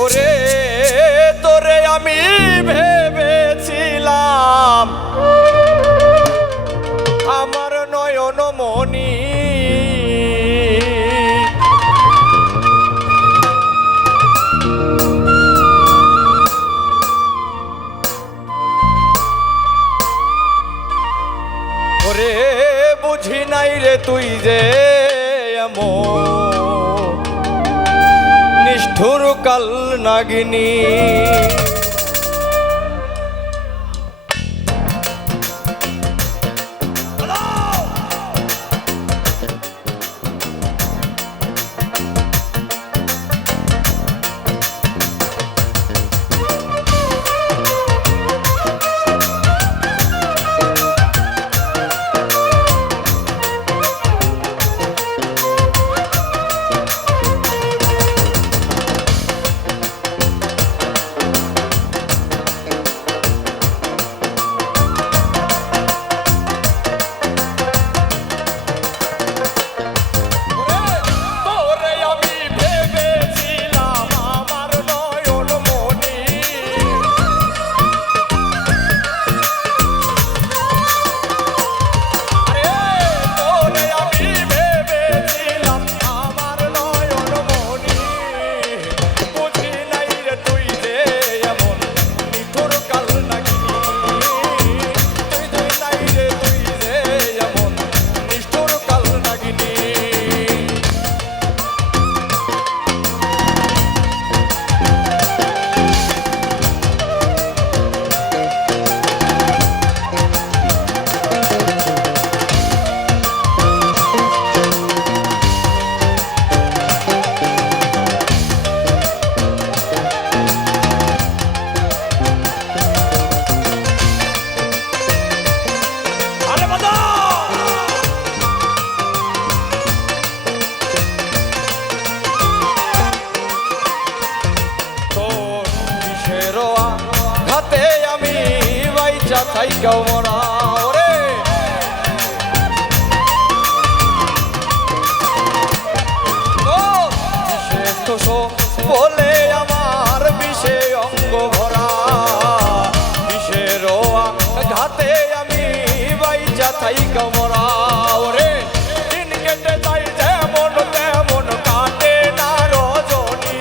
ওরে তোরে আমি ভেবেছিলাম আমার নয়ন মনি, ওরে বুঝি নাই রে তুই যে এমন নিষ্ঠুর কাল নাগিনী। হাতে আমি বাইচা থাইকাও মরা, ওরে বলে আমার বিষে অঙ্গ ভরা, বিষের ঘাতে আমি বাইচা থাইকাও মরা, ওরে দিন কেটে যাই যেমন তেমন কাটে না রজনী।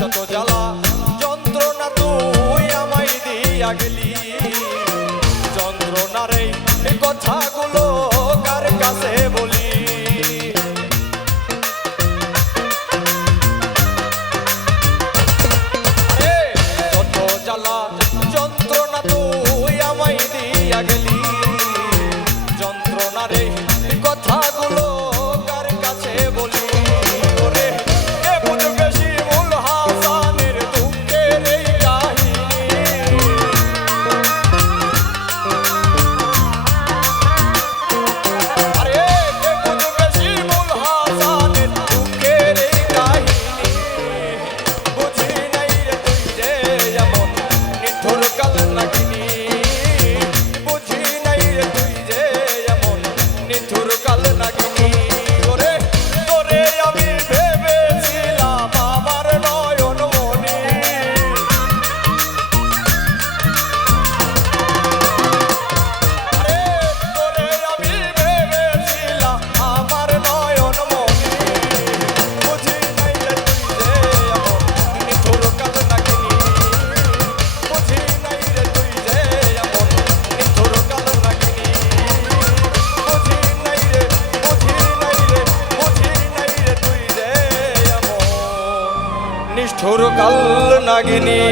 যত জ্বালা যন্ত্রণা তুই আমায় দিয়া গেলি, যন্ত্রণার এই কথাগুলো কার কাছে বলি। যত জ্বালা যন্ত্রণা তুই আমায় দিয়া গেলি, যন্ত্রণার এই কথাগুলো কার কাছে বলি। নিষ্ঠুর কাল নাগিনী